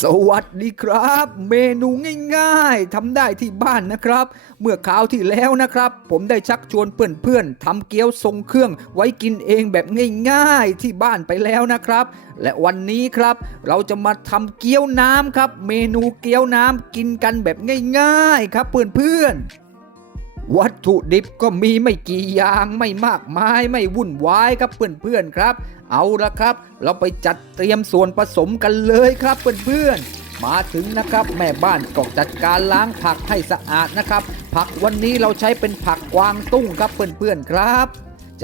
สวัสดีครับ เมนูง่ายๆทำได้ที่บ้านนะครับ เมื่อคราวที่แล้วนะครับ ผมได้ชักชวนเพื่อนๆทำเกี๊ยวทรงเครื่อง ไว้กินเองแบบง่ายๆที่บ้านไปแล้วนะครับ และวันนี้ครับ เราจะมาทำเกี๊ยวน้ำครับ เมนูเกี๊ยวน้ำกินกันแบบง่ายๆ ครับเพื่อนๆ วัตถุดิบก็มีไม่กี่อย่างไม่มากมายไม่วุ่นวายครับเพื่อนๆครับ เอาละครับ เราไปจัดเตรียมส่วนผสมกันเลยครับเพื่อนๆมาถึงนะครับแม่บ้านก็จัดการล้างผักให้สะอาดนะครับ ผักวันนี้เราใช้เป็นผักกวางตุ้งครับเพื่อนๆครับ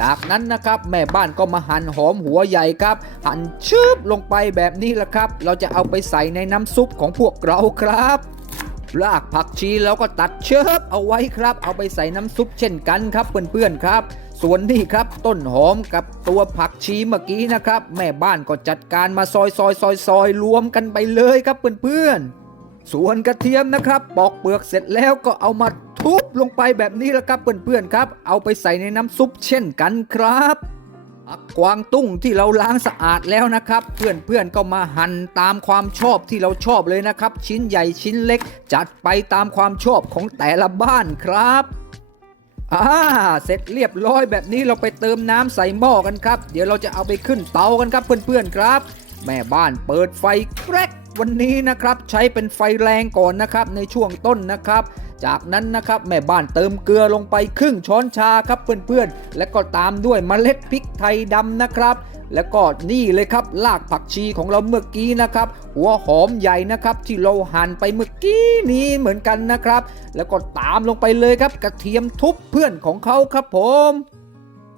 จากนั้นนะครับแม่บ้านก็มาหั่นหอมหัวใหญ่ครับ หั่นชืบลงไปแบบนี้ละครับ เราจะเอาไปใส่ในน้ำซุปของพวกเราครับ รากผักชีแล้วก็ตัดเชิบเอาไว้ครับ เอาไปใส่น้ำซุปเช่นกันครับเพื่อนๆครับ ส่วนนี้ครับต้นหอมกับตัวผักชีเมื่อกี้นะครับ แม่บ้านก็จัดการมาซอยซอยซอยซอยรวมกันไปเลยครับเพื่อนๆ ส่วนกระเทียมนะครับ ปอกเปลือกเสร็จแล้วก็เอามาทุบลงไปแบบนี้แหละครับเพื่อนๆครับ เอาไปใส่ในน้ำซุปเช่นกันครับ ผักกวางตุ้งที่เราล้างสะอาดแล้วนะครับ เพื่อนๆก็มาหั่นตามความชอบที่เราชอบเลยนะครับ ชิ้นใหญ่ชิ้นเล็ก จัดไปตามความชอบของแต่ละบ้านครับอ่าเสร็จเรียบร้อยแบบนี้เราไปเติมน้ำใส่หม้อกันครับ เดี๋ยวเราจะเอาไปขึ้นเตากันครับเพื่อนๆครับ แม่บ้านเปิดไฟแกรกวันนี้นะครับ ใช้เป็นไฟแรงก่อนนะครับในช่วงต้นนะครับ จากนั้นนะครับแม่บ้านเติมเกลือลงไปครึ่งช้อนชาครับเพื่อนๆ และก็ตามด้วยเมล็ดพริกไทยดำนะครับ แล้วก็นี่เลยครับรากผักชีของเราเมื่อกี้นะครับ หัวหอมใหญ่นะครับที่เราหั่นไปเมื่อกี้นี้เหมือนกันนะครับ แล้วก็ตามลงไปเลยครับกระเทียมทุบเพื่อนของเขาครับผม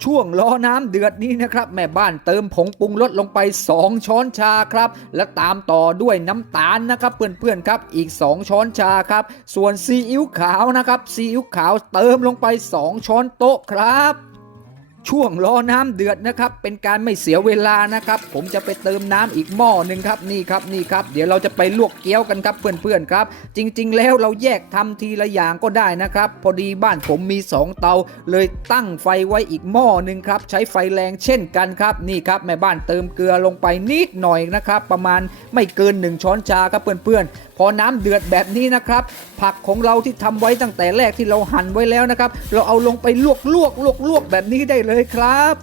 ช่วงรอน้ำเดือดนี้นะครับ แม่บ้านเติมผงปรุงรสลงไป 2 ช้อนชาครับ และตามต่อด้วยน้ำตาลนะครับเพื่อนๆครับอีก 2 ช้อนชาครับ ส่วนซีอิ๊วขาวนะครับซีอิ๊วขาวเติมลงไป 2 ช้อนโต๊ะครับ ช่วงรอน้ำเดือดนะครับ เป็นการไม่เสียเวลานะครับ ผมจะไปเติมน้ำอีกหม้อหนึ่งครับนี่ครับนี่ครับ เดี๋ยวเราจะไปลวกเกี๊ยวกันครับเพื่อนๆครับ จริง ๆ แล้วเราแยกทำทีละอย่างก็ได้นะครับ พอดีบ้านผมมี 2 เตา เลยตั้งไฟไว้อีกหม้อหนึ่งครับ ใช้ไฟแรงเช่นกันครับ นี่ครับแม่บ้านเติมเกลือลงไปนิดหน่อยนะครับ ประมาณไม่เกิน 1 ช้อนชาครับเพื่อนๆพอน้ำเดือดแบบนี้นะครับ ผักของเราที่ทำไว้ตั้งแต่แรกที่เราหั่นไว้แล้วนะครับ เราเอาลงไปลวกลวกลวกลวกแบบนี้ได้เลยครับ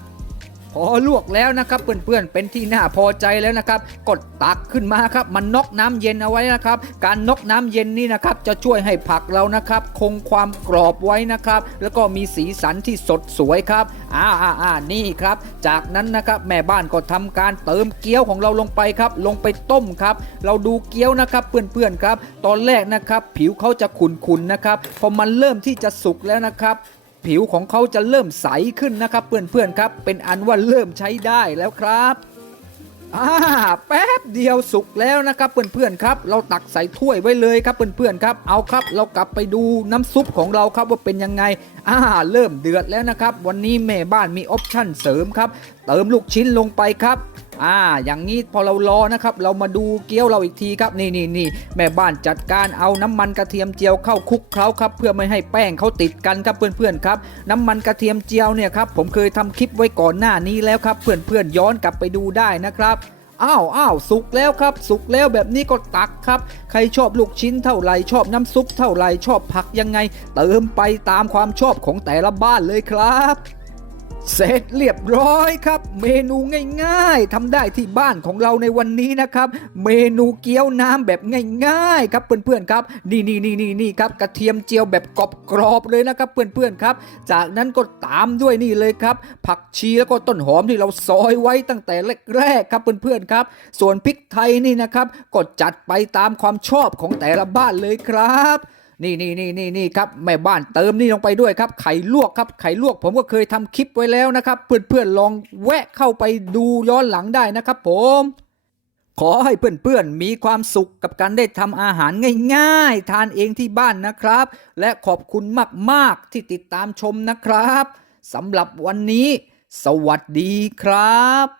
พอลวกแล้วนะครับเพื่อนๆเป็นที่น่าพอใจแล้วนะครับ กดตักขึ้นมาครับมันนอกน้ำเย็นเอาไว้นะครับ การนอกน้ำเย็นนี่นะครับ จะช่วยให้ผักเรานะครับ คงความกรอบไว้นะครับ แล้วก็มีสีสันที่สดสวยครับอ่าอ่าอ่านี่ครับ จากนั้นนะครับแม่บ้านก็ทำการเติมเกี๊ยวของเราลงไปครับ ลงไปต้มครับ เราดูเกี๊ยวนะครับเพื่อนๆครับ ตอนแรกนะครับ ผิวเขาจะขุ่นๆนะครับพอมันเริ่มที่จะสุกแล้วนะครับ ผิวของเขาจะเริ่มใสขึ้นนะครับ เพื่อนๆครับ เป็นอันว่าเริ่มใช้ได้แล้วครับอ่าแป๊บเดียวสุกแล้วนะครับเพื่อนๆครับ เราตักใส่ถ้วยไว้เลยครับเพื่อนๆครับ เอาครับ เรากลับไปดูน้ำซุปของเราครับว่าเป็นยังไงอ่าเริ่มเดือดแล้วนะครับ วันนี้แม่บ้านมีออปชั่นเสริมครับ เติมลูกชิ้นลงไปครับ อ่า อย่างนี้พอเรารอนะครับ เรามาดูเกี๊ยวเราอีกทีครับ นี่นี่นี่แม่บ้านจัดการเอาน้ำมันกระเทียมเจียวเข้าคลุกเคล้าครับ เพื่อไม่ให้แป้งเขาติดกันครับเพื่อนๆครับน้ำมันกระเทียมเจียวเนี่ยครับผมเคยทำคลิปไว้ก่อนหน้านี้แล้วครับ เพื่อนๆย้อนกลับไปดูได้นะครับอ้าวอ้าวสุกแล้วครับ สุกแล้วแบบนี้ก็ตักครับ ใครชอบลูกชิ้นเท่าไหร่ชอบน้ำซุปเท่าไหร่ชอบผักยังไง เติมไปตามความชอบของแต่ละบ้านเลยครับ เสร็จเรียบร้อยครับ เมนูง่ายๆทำได้ที่บ้านของเราในวันนี้นะครับ เมนูเกี๊ยวน้ำแบบง่ายๆ ครับเพื่อนๆครับ นี่นี่นี่นี่นี่ครับกระเทียมเจียวแบบกรอบๆเลยนะครับ เพื่อนๆครับ จากนั้นก็ตามด้วยนี่เลยครับ ผักชีแล้วก็ต้นหอมที่เราซอยไว้ตั้งแต่แรกๆครับเพื่อนๆครับ ส่วนพริกไทยนี่นะครับก็จัดไปตามความชอบของแต่ละบ้านเลยครับ นี่นี่นี่นี่นี่ครับแม่บ้านเติมนี่ลงไปด้วยครับ ไข่ลวกครับไข่ลวกผมก็เคยทำคลิปไว้แล้วนะครับ เพื่อนๆลองแวะเข้าไปดูย้อนหลังได้นะครับผมขอให้เพื่อนๆ มีความสุขกับการได้ทำอาหารง่ายๆ ทานเองที่บ้านนะครับ และขอบคุณมากๆที่ติดตามชมนะครับสำหรับวันนี้ สวัสดีครับ